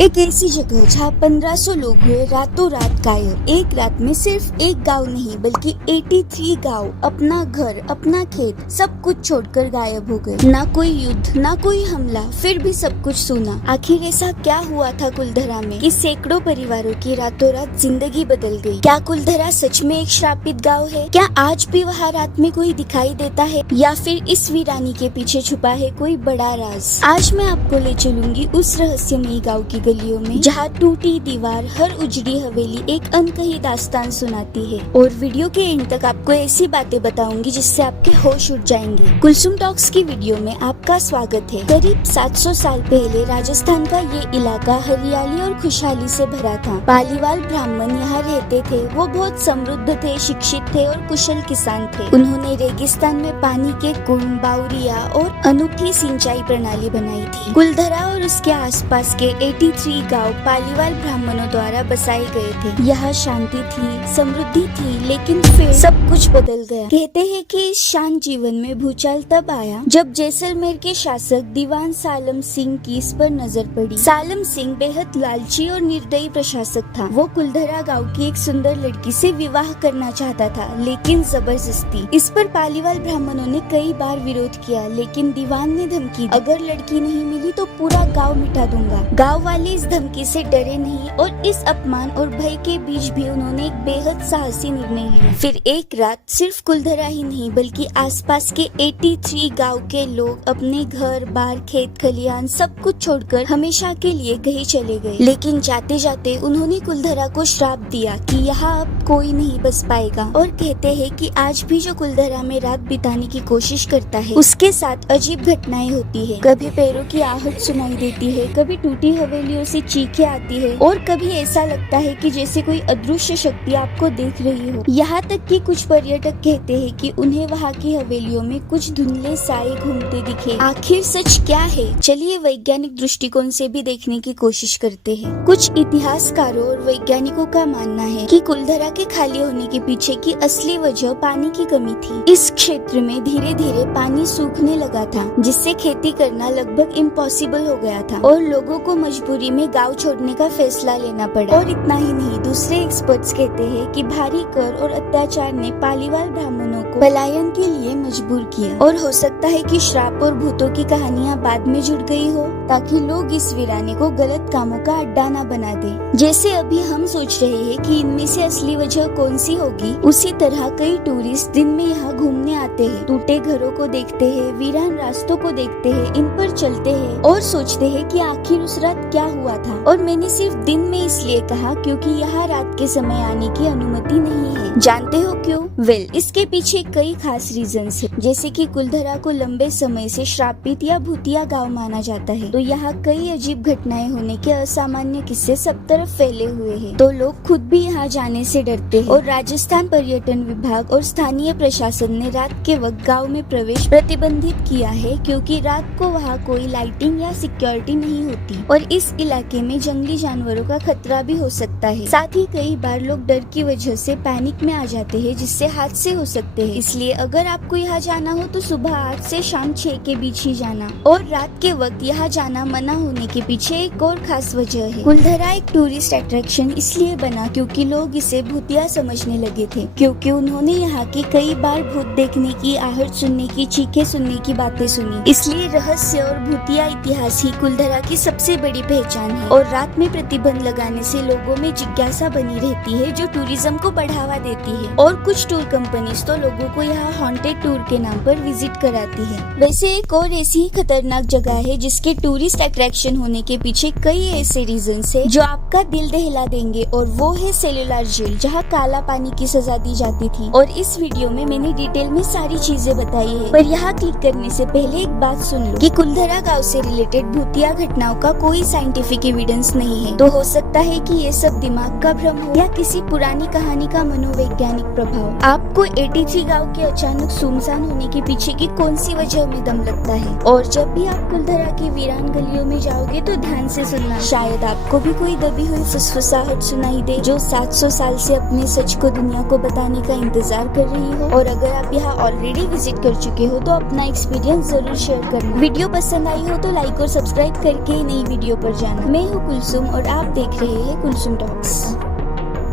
एक ऐसी जगह जहाँ 1500 लोग हुए रातों रात गायब। एक रात में सिर्फ एक गांव नहीं बल्कि 83 गांव अपना घर, अपना खेत, सब कुछ छोड़कर गायब हो गए। ना कोई युद्ध, ना कोई हमला, फिर भी सब कुछ सुना। आखिर ऐसा क्या हुआ था कुलधरा में कि सैकड़ों परिवारों की रातों रात जिंदगी बदल गई? क्या कुलधरा सच में एक श्रापित गाँव है? क्या आज भी वहाँ रात में कोई दिखाई देता है, या फिर इस वीरानी के पीछे छुपा है कोई बड़ा राज? आज मैं आपको ले चलूंगी उस रहस्यमयी गाँव की गलियों में जहाँ टूटी दीवार, हर उजड़ी हवेली एक अनकही दास्तान सुनाती है। और वीडियो के एंड तक आपको ऐसी बातें बताऊंगी जिससे आपके होश उड़ जाएंगे। कुलसुम टॉक्स की वीडियो में आपका स्वागत है। करीब 700 साल पहले राजस्थान का ये इलाका हरियाली और खुशहाली से भरा था। पालीवाल ब्राह्मण यहाँ रहते थे। वो बहुत समृद्ध थे, शिक्षित थे और कुशल किसान थे। उन्होंने रेगिस्तान में पानी के कुंड, बावरिया और अनूठी सिंचाई प्रणाली बनाई थी। कुलधरा और उसके आसपास के 83 गांव पालीवाल ब्राह्मणों द्वारा बसाए गए थे। यहाँ शांति थी, समृद्धि थी, लेकिन फिर सब कुछ बदल गया। कहते हैं कि इस शांत जीवन में भूचाल तब आया जब जैसलमेर के शासक दीवान सालम सिंह की इस पर नजर पड़ी। सालम सिंह बेहद लालची और निर्दयी प्रशासक था। वो कुलधरा गांव की एक सुंदर लड़की से विवाह करना चाहता था, लेकिन जबरदस्ती। इस पर पालीवाल ब्राह्मणों ने कई बार विरोध किया, लेकिन दीवान ने धमकी दी, अगर लड़की नहीं मिली तो पूरा गाँव मिटा दूंगा। गाँव वाले इस धमकी से डरे नहीं और इस अपमान और भय के बीच भी उन्होंने एक बेहद साहसी निर्णय लिया। फिर एक रात सिर्फ कुलधरा ही नहीं बल्कि आसपास के 83 गांव के लोग अपने घर बार, खेत खलियान सब कुछ छोड़कर हमेशा के लिए कहीं चले गए। लेकिन जाते जाते उन्होंने कुलधरा को श्राप दिया कि यहाँ अब कोई नहीं बस पाएगा। और कहते हैं कि आज भी जो कुलधरा में रात बिताने की कोशिश करता है उसके साथ अजीब घटनाएं होती है। कभी पैरों की आहट सुनाई देती है, कभी टूटी हवेलियों से चीखें आती है और कभी ऐसा लगता है कि जैसे कोई अदृश्य शक्ति आपको देख रही हो। यहाँ तक कि कुछ पर्यटक कहते हैं कि उन्हें वहाँ की हवेलियों में कुछ धुंधले साए घूमते दिखे। आखिर सच क्या है? चलिए वैज्ञानिक दृष्टिकोण से भी देखने की कोशिश करते हैं। कुछ इतिहासकारों और वैज्ञानिकों का मानना है कि कुलधरा के खाली होने के पीछे की असली वजह पानी की कमी थी। इस क्षेत्र में धीरे धीरे पानी सूखने लगा था, जिससे खेती करना लगभग इम्पॉसिबल हो गया था और लोगों को मजबूरी में गाँव छोड़ने का फैसला लेना पड़ा। और इतना ही नहीं, दूसरे एक्सपर्ट्स कहते हैं कि भारी कर और अत्याचार ने पालीवाल ब्राह्मणों को पलायन के लिए मजबूर किया। और हो सकता है कि श्राप और भूतों की कहानियां बाद में जुड़ गई हो, ताकि लोग इस वीराने को गलत कामों का अड्डा न बना दे। जैसे अभी हम सोच रहे हैं कि इनमें से असली वजह कौन सी होगी, उसी तरह कई टूरिस्ट दिन में यहाँ घूमने आते हैं, टूटे घरों को देखते हैं, वीरान रास्तों को देखते हैं, इन पर चलते हैं और सोचते हैं कि आखिर उस रात क्या हुआ था। और मैंने सिर्फ दिन में इसलिए कहा क्योंकि यहाँ रात के समय आने की अनुमति नहीं है। जानते हो क्यों? इसके पीछे कई खास रीजंस हैं। जैसे कि कुलधरा को लंबे समय से श्रापित या भूतिया गांव माना जाता है, तो यहाँ कई अजीब घटनाएं होने के असामान्य किस्से सब तरफ फैले हुए हैं, तो लोग खुद भी यहाँ जाने से डरते हैं। और राजस्थान पर्यटन विभाग और स्थानीय प्रशासन ने रात के वक्त गाँव में प्रवेश प्रतिबंधित किया है, क्योंकि रात को वहाँ कोई लाइटिंग या सिक्योरिटी नहीं होती और इस इलाके में जंगली जानवरों का खतरा भी हो सकता है। साथ ही कई बार लोग डर की वजह से पैनिक में आ जाते हैं, जिससे हादसे हो सकते हैं। इसलिए अगर आपको यहाँ जाना हो तो सुबह 8 से शाम 6 के बीच ही जाना। और रात के वक्त यहाँ जाना मना होने के पीछे एक और खास वजह है। कुलधरा एक टूरिस्ट अट्रैक्शन इसलिए बना क्योंकि लोग इसे भूतिया समझने लगे थे, क्योंकि उन्होंने यहाँ की कई बार भूत देखने की, आहट सुनने की, चीखें सुनने की बातें सुनी। इसलिए रहस्य और भूतिया इतिहास ही कुलधरा की सबसे बड़ी पहचान है। और रात में प्रतिबंध लगाने से लोगों में जिज्ञासा बनी रहती है, जो टूरिज्म को बढ़ावा देती है। और कुछ टूर कंपनीज तो लोगों को यहाँ हॉन्टेड टूर के नाम पर विजिट कराती है। वैसे एक और ऐसी ही खतरनाक जगह है जिसके टूरिस्ट अट्रैक्शन होने के पीछे कई ऐसे रीजंस है जो आपका दिल दहला देंगे, और वो है सेल्यूलर जेल, जहाँ काला पानी की सजा दी जाती थी। और इस वीडियो में मैंने डिटेल में सारी चीजें बताई है, पर यहाँ क्लिक करने से पहले एक बात सुन लो कि कुलधरा गाँव से रिलेटेड भूतिया घटनाओं का कोई साइंटिफिक एविडेंस नहीं है। तो हो सकता है कि ये सब दिमाग का भ्रम हो या किसी पुरानी कहानी का मनोवैज्ञानिक प्रभाव। आपको 83 गांव के अचानक सुनसान होने के पीछे की कौन सी वजह में दम लगता है? और जब भी आप कुलधरा की वीरान गलियों में जाओगे तो ध्यान से सुनना, शायद आपको भी कोई दबी हुई फुसफुसाहट सुनाई दे जो 700 साल से अपने सच को दुनिया को बताने का इंतजार कर रही हो। और अगर आप यहाँ ऑलरेडी विजिट कर चुके हो तो अपना एक्सपीरियंस जरूर शेयर करना। वीडियो पसंद आई हो तो लाइक और सब्सक्राइब करके नई वीडियो पर जाना। जाना। मैं हूँ कुलसुम और आप देख रहे हैं कुलसुम टॉक्स।